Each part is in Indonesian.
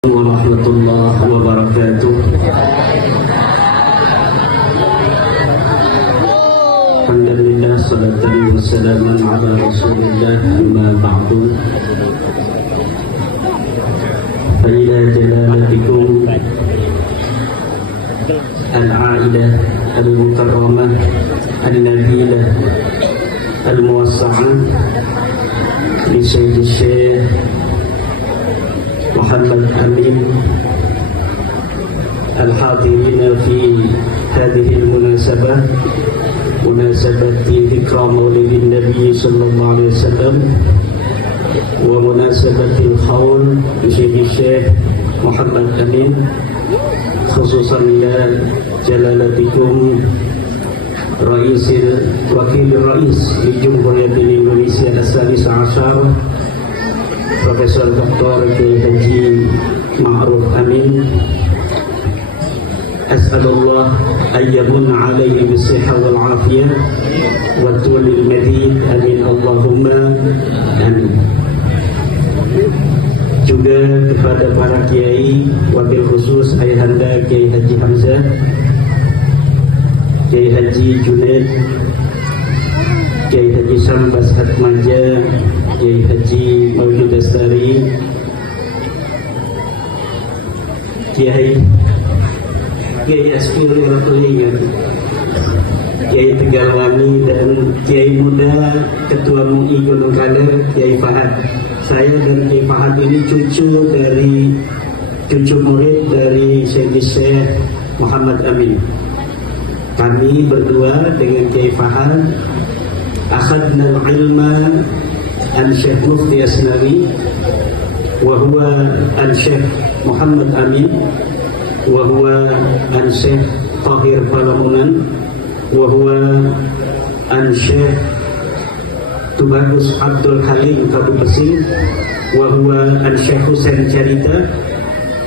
warahmatullahi wabarakatuh. Alhamdulillah, salatan wa salaman ala rasulillah, amma ba'du. Fa ila jalalatikum al-a'ilah al-mukarramah al-nabilah al-muwassa'ah li sayyidi syekh محمد أمين الحاضرين في هذه المناسبة، مناسبة ذكرى مولد النبي صلى الله عليه وسلم ومناسبة الخول بسيد الشيخ محمد أمين، خصوصا إلى جلالتكم رئيس وكيل الرئيس لجمهورية إندونيسيا السادس عشر Profesor Dr. Kiai Haji Ma'ruf Amin. As'alullah ayyamun alaihi bisihha wal afiyah wa tulil madid, amin Allahumma amin. Juga kepada para kiai, wabil khusus Ayahanda Kiai Haji Hamzah, Kiai Haji Junaid, Kiai Haji Sambas Atmaja, Kiai Haji Maulid Astari, Kiai Aspil Ratulingan, Kiai Tegalwangi, dan Kiai Muda Ketua MUI Gunung Kaler, Kiai Fahad. Saya dan Kiai Fahad ini cucu murid dari Syekh Muhammad Amin. Kami berdua dengan Kiai Fahad akhadna al-ilma an Syekh Mufti Asnawi wa huwa an Syekh Muhammad Amin wa huwa an Syekh Tahir Palamunan wa huwa an Syekh Tubagus Abdul Halim Kabu Pesing wa huwa an Syekh Husain Carita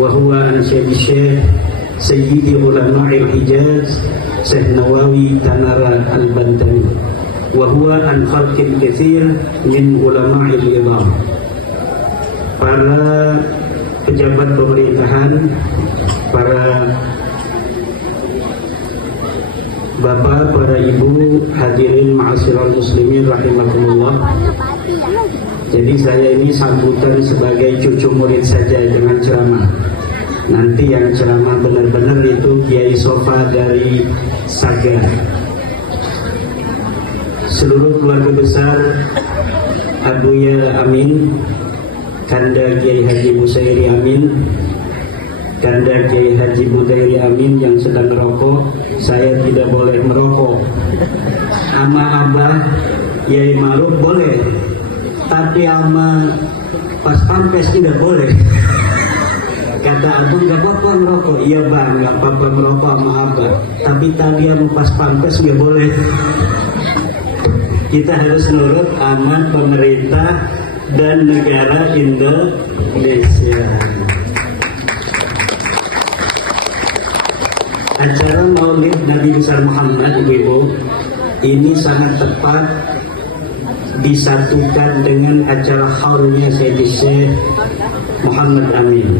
wa huwa an Syekh Sayyidi Ulama'il Hijaz Syekh Nawawi Tanara Al-Bantani wa huwa an khalqin katsir min ulama'il idham. Para pejabat pemerintahan, para bapak, para ibu, hadirin ma'asyiral muslimin rahimakumullah. Jadi saya ini sambutan sebagai cucu murid saja, dengan ceramah. Nanti yang ceramah benar-benar itu Kiai Sofa dari Saga. Seluruh keluarga besar Abuya Amin, Kanda Kiai Haji Busairi Amin, Kanda Kiai Haji Budairi Amin yang sedang merokok, saya tidak boleh merokok. Ama Abah Kiai Ma'ruf boleh, tapi ama pas pampes tidak boleh. Kata Abang, gak apa-apa merokok. Iya bang, gak apa-apa merokok sama Abah, tapi tadi ama pas pampes gak boleh. Kita harus nurut amat pemerintah dan negara Indonesia. Acara Maulid Nabi besar Muhammad, Ibu, ini sangat tepat disatukan dengan acara haulnya Sayyidi Syekh Muhammad Amin.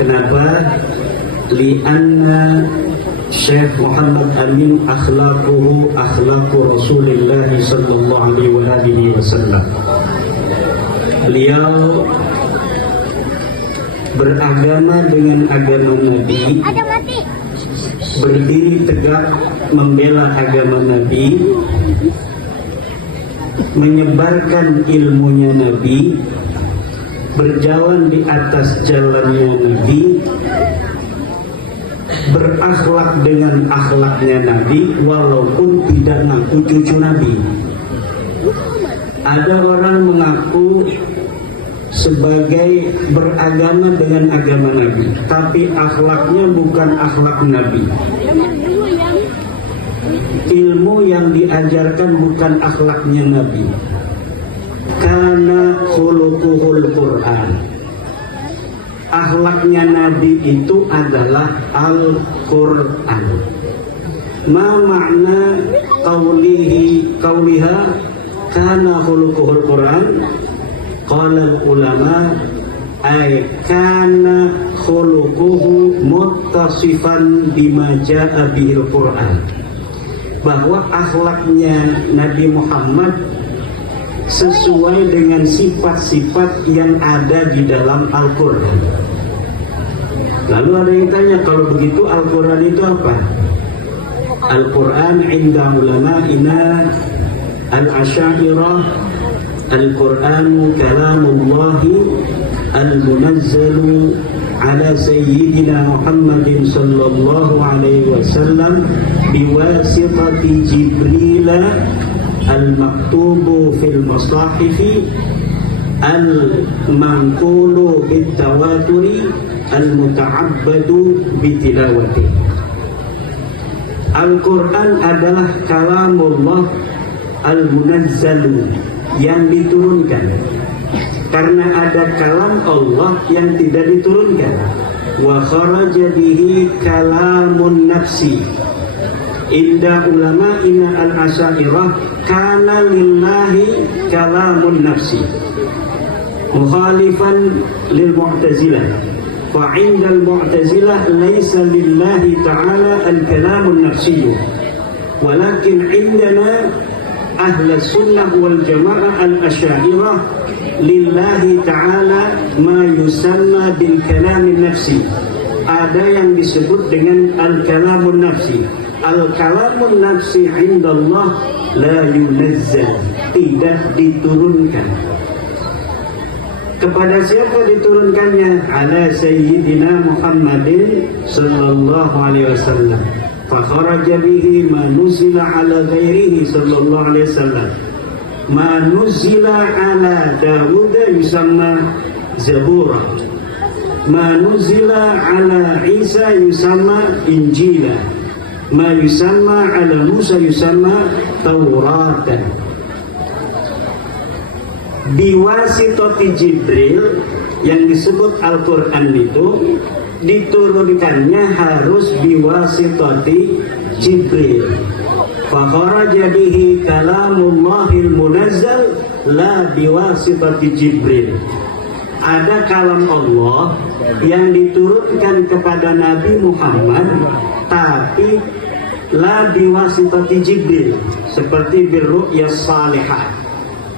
Kenapa? Lianna Syekh Muhammad Amin akhlaquhu akhlaqu Rasulullah sallallahu alaihi wasallam. Beliau beragama dengan agama Nabi, berdiri tegak membela agama Nabi, menyebarkan ilmunya Nabi, berjalan di atas jalannya Nabi, berakhlak dengan akhlaknya Nabi, walaupun tidak ngaku cucu Nabi. Ada orang mengaku sebagai beragama dengan agama Nabi, tapi akhlaknya bukan akhlak Nabi. Ilmu yang diajarkan bukan akhlaknya Nabi. Karena khuluquhul Quran. Akhlaknya Nabi itu adalah Al-Quran. Ma makna qawliha kana khuluquhul Quran? Qala ulama ay kana khuluquhu muttasifan bima jaa bihil Qur'an, bahwa akhlaknya Nabi Muhammad sesuai dengan sifat-sifat yang ada di dalam Al-Quran. Lalu ada yang tanya, kalau begitu Al-Quran itu apa? Al-Quran inda ulama'ina al-asyairah, Al-Quran kalamullahi al-munazzalu ala sayyidina Muhammadin sallallahu alaihi wasallam biwasitati Jibril al-maktubu fil masahifi al-manqulu bit-tawaturi al-muta'abbadu bitilawati. Al-Quran adalah kalamullah al-munazzalu, yang diturunkan, karena ada kalam Allah yang tidak diturunkan. Wa kharaja bihi kalamun nafsi inda ulama'ina al-asyairah kana lillahi kalamun nafsi mukhalifan lil mu'tazilah, wa inda al-mu'tazilah laysa lillahi ta'ala al-kalamun nafsi, walakin indana ahla sunnah wal jamaah al-asyairah lillahi ta'ala ma yusamma bil kalamin nafsi. Ada yang disebut dengan al-kalamun nafsi. Al-kalamun nafsi indallah la yunazzal, tidak diturunkan. Kepada siapa diturunkannya? Ala sayyidina Muhammadin sallallahu alaihi wasallam. Fakharaja bihi ma nuzila ala ghairihi sallallahu alaihi wasallam. Ma nuzila ala Dawud yusamma Zabura, ma nuzila ala Isa yusamma Injila, ma yusamma ala Musa yusamma Tauratan. Biwasitati Jibril, yang disebut Al-Quran itu diturunkannya harus biwasitati Jibril. Fakharaja bihi kalamullahil munazzal la biwasitati Jibril. Ada kalam Allah yang diturunkan kepada Nabi Muhammad, tapi la biwasitati Jibril, seperti birru'yas salihah.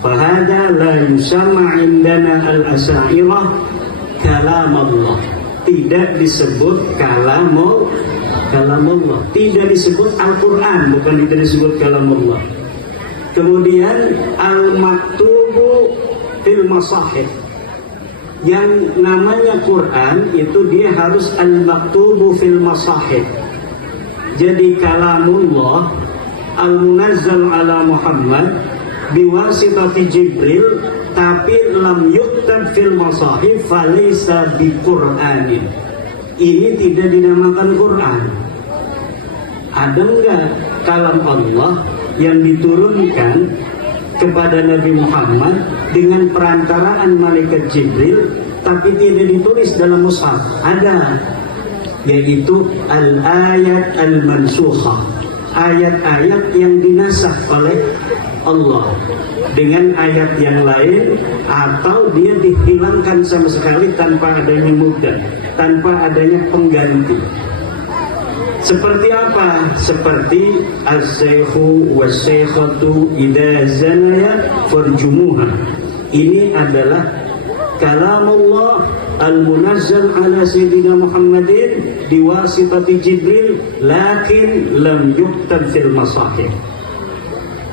Fahada la yusamma indana al-asyairah kalam Allah, tidak disebut kalamullah, tidak disebut Al-Quran, bukan tidak disebut kalamullah. Kemudian al-maktubu fil masahif, yang namanya Quran itu dia harus al-maktubu fil masahif. Jadi kalamullah al-munazzal ala Muhammad biwasitati Jibril, tapi lam yuktab fil masahif falaysa biqur'anin. Ini tidak dinamakan Quran. Ada enggak kalam Allah yang diturunkan kepada Nabi Muhammad dengan perantaraan malaikat Jibril, tapi tidak ditulis dalam mushaf? Ada, yaitu al-ayat al-mansukha, ayat-ayat yang dinasakh oleh Allah dengan ayat yang lain, atau dia dihilangkan sama sekali tanpa adanya mubdal, tanpa adanya pengganti. Seperti apa? Seperti as-saykhu was-saykhatu idza zanaya farjumuha. Ini adalah kalamullah al-munazzal ala sayyidina Muhammadin biwasitati Jibril, lakin lam yuktab fil masahif.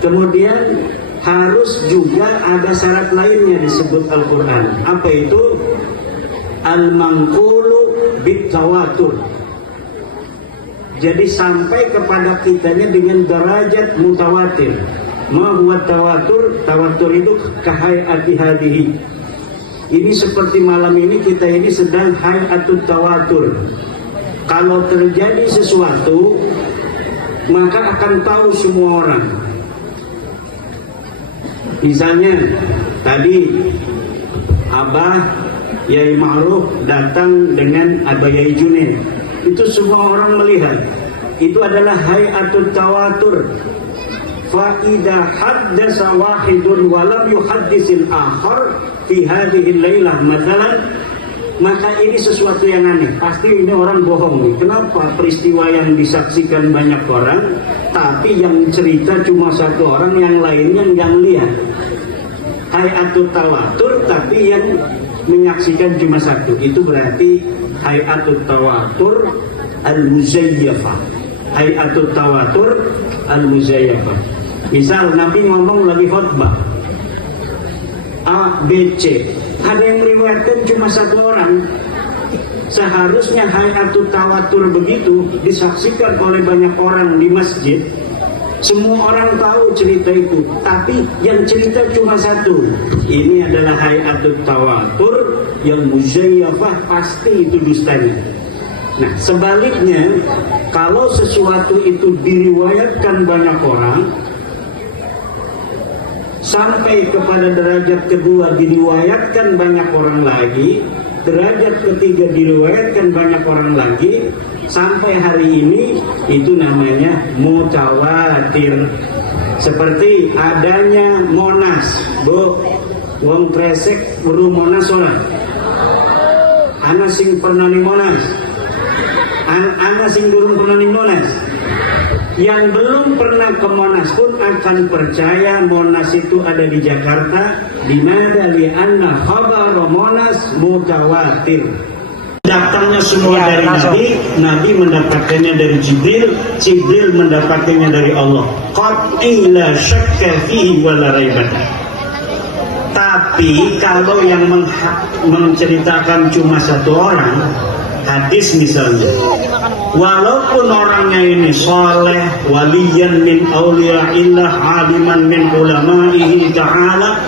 Kemudian harus juga ada syarat lainnya disebut Al-Quran. Apa itu? Al-manqulu bit-tawatur. Jadi sampai kepada kitanya dengan derajat mutawatir. Ma huwa tawatur? Tawatur itu kahayati hadihi. Ini seperti malam ini kita ini sedang hayatut tawatur. Kalau terjadi sesuatu, maka akan tahu semua orang. Misalnya tadi Abah Yai Ma'ruf datang dengan Abah Yai Junaid, itu semua orang melihat. Itu adalah hayatut tawatur. Fa idza haddasa wahidun wa lam yuhaddisil akhar fi hadhihi lailah, mathalan Maka ini sesuatu yang aneh. Pasti ini orang bohong nih. Kenapa peristiwa yang disaksikan banyak orang, tapi yang cerita cuma satu orang, yang lainnya yang lihat. Hayatut tawatur, tapi yang menyaksikan cuma satu. Itu berarti hayatut tawatur al-muzayyafah. Hayatut tawatur al-muzayyafah. Misal Nabi ngomong lagi khutbah A, B, C, ada yang meriwayatkan cuma satu orang. Seharusnya hayatut tawatur begitu disaksikan oleh banyak orang di masjid. Semua orang tahu cerita itu, tapi yang cerita cuma satu. Ini adalah hayatut tawatur yang muzayyafah, pasti itu dustanya. Nah, sebaliknya, kalau sesuatu itu diriwayatkan banyak orang, sampai kepada derajat kedua diriwayatkan banyak orang lagi, derajat ketiga diriwayatkan banyak orang lagi, sampai hari ini itu namanya mutawatir. Seperti adanya Monas, Bu, wong kresek buru Monas sholat. Ana sing pernah ning Monas, ana sing durung pernah ning Monas. Yang belum pernah ke Monas pun akan percaya Monas itu ada di Jakarta. Dimana li'anna khabar Monas mutawatir. Datangnya semua dari Nabi, Nabi mendapatkannya dari Jibril, Jibril mendapatkannya dari Allah. Qat'i la syakka fihi wa la raiba. Tapi kalau yang menceritakan cuma satu orang, hadis misalnya, walaupun orangnya ini soleh, waliyan min awliya'illah, aliman min ulama'ihi ta'ala,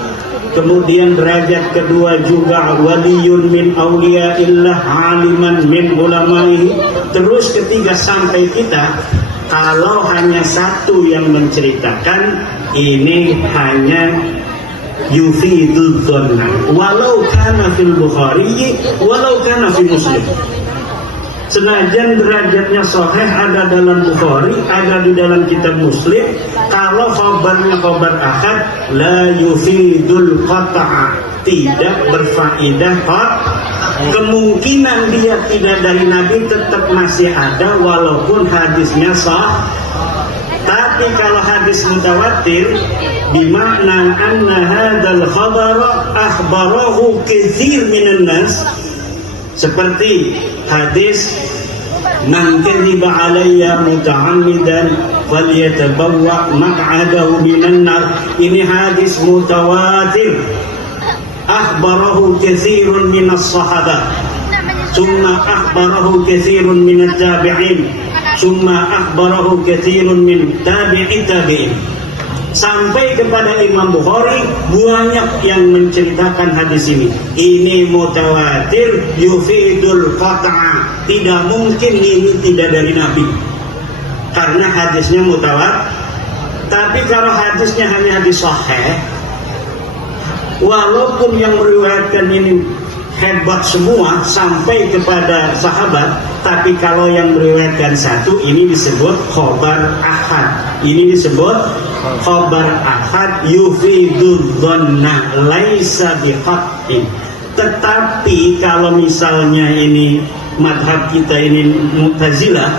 kemudian derajat kedua juga waliyun min awliya'illah, aliman min ulama'ihi, terus ketiga sampai kita, kalau hanya satu yang menceritakan, ini hanya yufidul dhanna, walau kana fil Bukhari, walau kana fi Muslim. Senajan derajatnya sahih ada dalam Bukhari, ada di dalam kitab Muslim, kalau khabarnya khabar ahad, la yufidul qata'a, tidak berfaedah kemungkinan dia tidak dari Nabi tetap masih ada walaupun hadisnya sah. Tapi kalau hadis mutawatir, bimakna anna hadzal khabara akhbarahu katsir minan nas, seperti hadis man kadhiba alayya muta'ammidan falyatabawwa maq'adahu minan nar. Ini hadis mutawatir, akhbarahu katsirun minas sahabah, thumma akhbarahu katsirun minat tabi'in, thumma akhbarahu katsirun min tabi'i tabi'in, sampai kepada Imam Bukhari banyak yang menceritakan hadis ini. Ini mutawatir yufidul qat'a, tidak mungkin ini tidak dari Nabi karena hadisnya mutawatir. Tapi kalau hadisnya hanya hadis sahih, walaupun yang meriwayatkan ini hebat semua sampai kepada sahabat, tapi kalau yang meriwayatkan satu, ini disebut khabar ahad. Ini disebut khabar ahad yufidul dhanna laisa bihaqqin. Tetapi kalau misalnya ini madhab kita ini Mu'tazilah,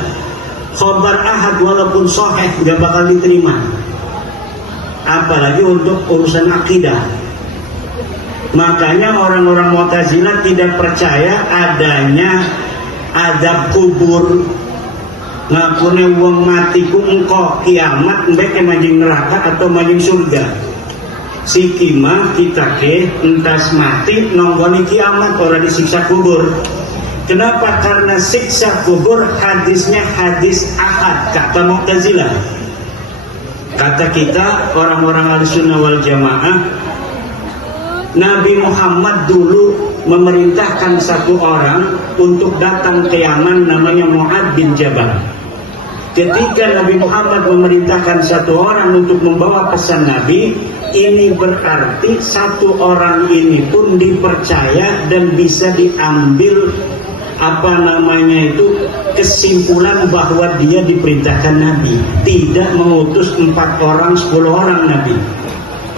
khabar ahad walaupun sahih gak bakal diterima, apalagi untuk urusan akidah. Makanya orang-orang Mu'tazilah tidak percaya adanya azab kubur. Ngakune wong mati ku engko kiamat mbek manjing neraka atau manjing surga. Sikima kita ke entas mati nonggoni kiamat ora disiksa kubur. Kenapa? Karena siksa kubur hadisnya hadis ahad kata Mu'tazilah. Kata kita orang-orang Ahlussunnah wal Jamaah, Nabi Muhammad dulu memerintahkan satu orang untuk datang ke Yaman namanya Mu'ad bin Jabal. Ketika Nabi Muhammad memerintahkan satu orang untuk membawa pesan Nabi, ini berarti satu orang ini pun dipercaya dan bisa diambil kesimpulan bahwa dia diperintahkan Nabi, tidak mengutus 4 orang 10 orang Nabi.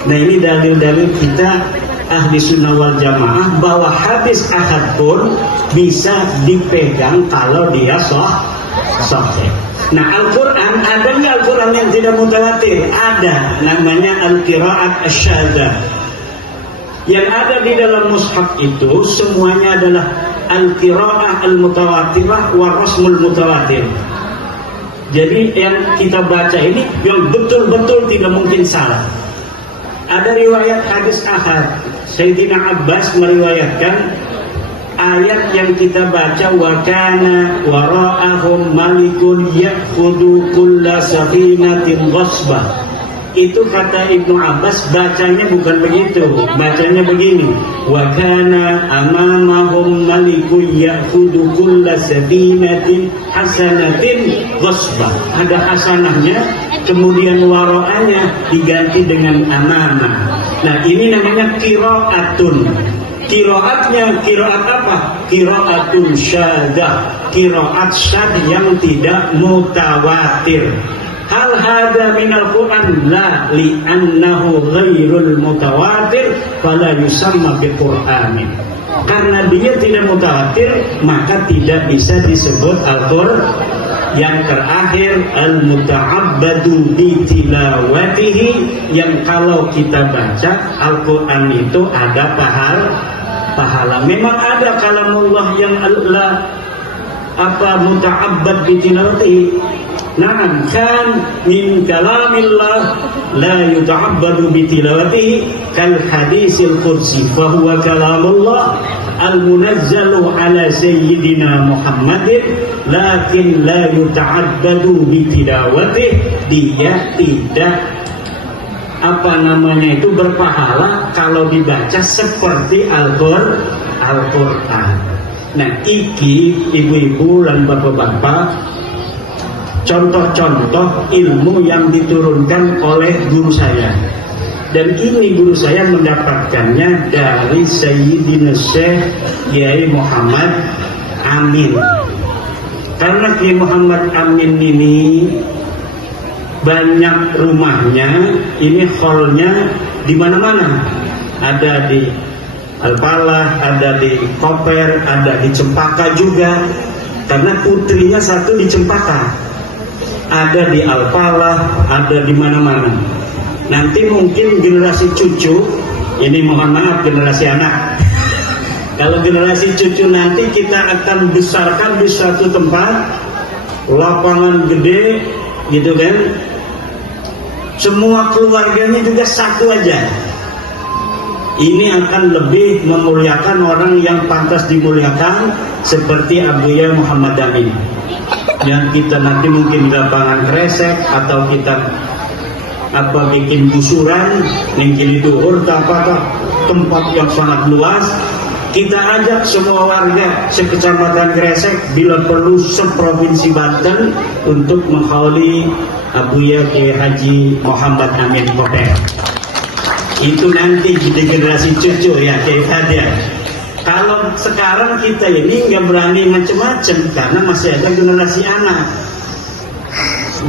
Nah, ini dalil-dalil kita ahli sunnah wal jamaah bahwa hadis ahad pun bisa dipegang kalau dia sahih. Nah, Al-Quran, ada nggak Al-Quran yang tidak mutawatir? Ada, namanya Al-Qiraat Asy-Syadzah. Yang ada di dalam mushaf itu semuanya adalah Al-Qiraah Al-Mutawatirah wa Rasmul Mutawatir. Jadi yang kita baca ini yang betul-betul tidak mungkin salah. Ada riwayat hadis ahad, Sayyidina Abbas meriwayatkan ayat yang kita baca, wa kana wara'ahum malikun ya'khudhu kulla safinatin ghasbah. Itu kata Ibnu Abbas bacanya bukan begitu, bacanya begini, wa kana amamahum malikun ya'khudhu kulla safinatin hasanatin ghasbah. Ada hasanahnya, kemudian wara'anya diganti dengan amamah. Nah, ini namanya qiraatun. Qiraatnya, qiraat apa? Qiraatun syadzah, qiraat syadz yang tidak mutawatir. Hal hada minal Quran la li'annahu ghairul mutawatir fala yusamma biqur'anin. Karena dia tidak mutawatir maka tidak bisa disebut Al-Qur'an. Yang terakhir al-muta'abbadu bi tilawatihi, yang kalau kita baca Al-Qur'an itu ada pahala. Memang ada kalamullah yang Allah muta'abbad bi tilawatihi. Nah, kan min kalamillah la yuta'abbadu bi tilawatihi kal hadisil qudsi fa huwa kalamullah al-munazzalu ala sayyidina Muhammadin lakin la yuta'abbadu bi tilawatihi. Dia tidak berpahala kalau dibaca seperti Al-Qur'an. Nah, iki ibu-ibu dan bapak-bapak contoh-contoh ilmu yang diturunkan oleh guru saya. Dan ini guru saya mendapatkannya dari Sayyidina Syekh Kiai Muhammad Amin. Karena Kiai Muhammad Amin ini banyak rumahnya, ini hallnya di mana-mana. Ada di Al-Falah, ada di Koper, ada di Cempaka juga. Karena putrinya satu di Cempaka. Ada di Al-Falah, ada di mana-mana. Nanti mungkin generasi cucu, ini mohon maaf generasi anak. Kalau generasi cucu nanti kita akan besarkan di suatu tempat, lapangan gede, gitu kan? Semua keluarganya juga satu aja. Ini akan lebih memuliakan orang yang pantas dimuliakan seperti Abuya Muhammad Amin. Yang kita nanti mungkin di lapangan kresek atau kita bikin gusuran, mungkin itu tempat yang sangat luas. Kita ajak semua warga sekecamatan Gresik, bila perlu seprovinsi Banten, untuk menghauli Abuya Kiai Haji Muhammad Amin Koper. Itu nanti di generasi cucu ya Kiai Hadir. Kalau sekarang kita ini nggak berani macam-macam karena masih ada generasi anak.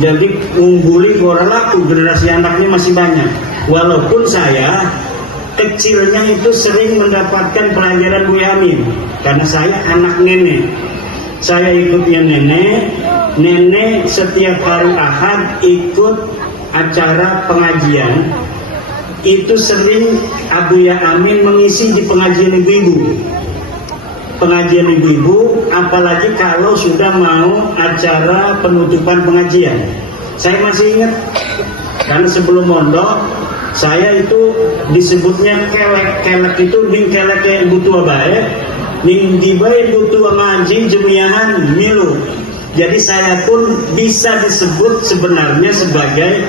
Jadi ungguli orang laku, generasi anaknya masih banyak. Walaupun saya kecilnya itu sering mendapatkan pelajaran Bu Yamin karena saya anak nenek. Saya ikutnya nenek setiap hari Ahad ikut acara pengajian. Itu sering Abuya Amin mengisi di pengajian ibu-ibu. Pengajian ibu-ibu, apalagi kalau sudah mau acara penutupan pengajian. Saya masih ingat, karena sebelum mondok, saya itu disebutnya kelek itu ning kelek yang ibu tua baik, ning dibae ibu tua ngaji jemiahan milu. Jadi saya pun bisa disebut sebenarnya sebagai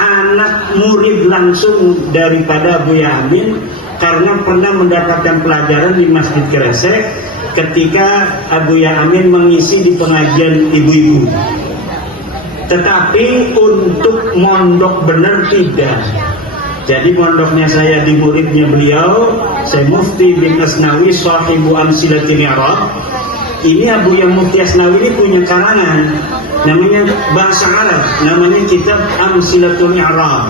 anak murid langsung daripada Abuya Amin, karena pernah mendapatkan pelajaran di Masjid Gresik ketika Abuya Amin mengisi di pengajian ibu-ibu. Tetapi untuk mondok benar tidak. Jadi mondoknya saya di muridnya beliau, saya Mufti bin Asnawi Sahibu Amsilatil I'rab. Ini Abuya Mufti Asnawi ini punya karangan, namanya bahasa Arab, namanya kitab Amsilatul I'rab.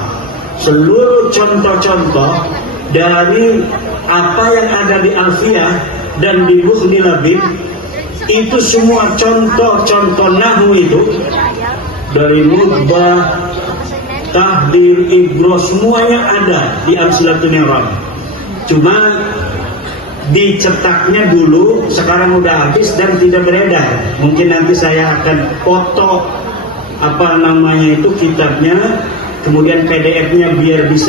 Seluruh contoh-contoh dari apa yang ada di Alfiyah dan di Bughnil Labib, itu semua contoh-contoh nahwu itu dari mudbah, tahdir, ibros, semuanya ada di Amsilatun I'rab. Cuma dicetaknya dulu, sekarang udah habis dan tidak beredar. Mungkin nanti saya akan foto kitabnya, kemudian PDF-nya biar bisa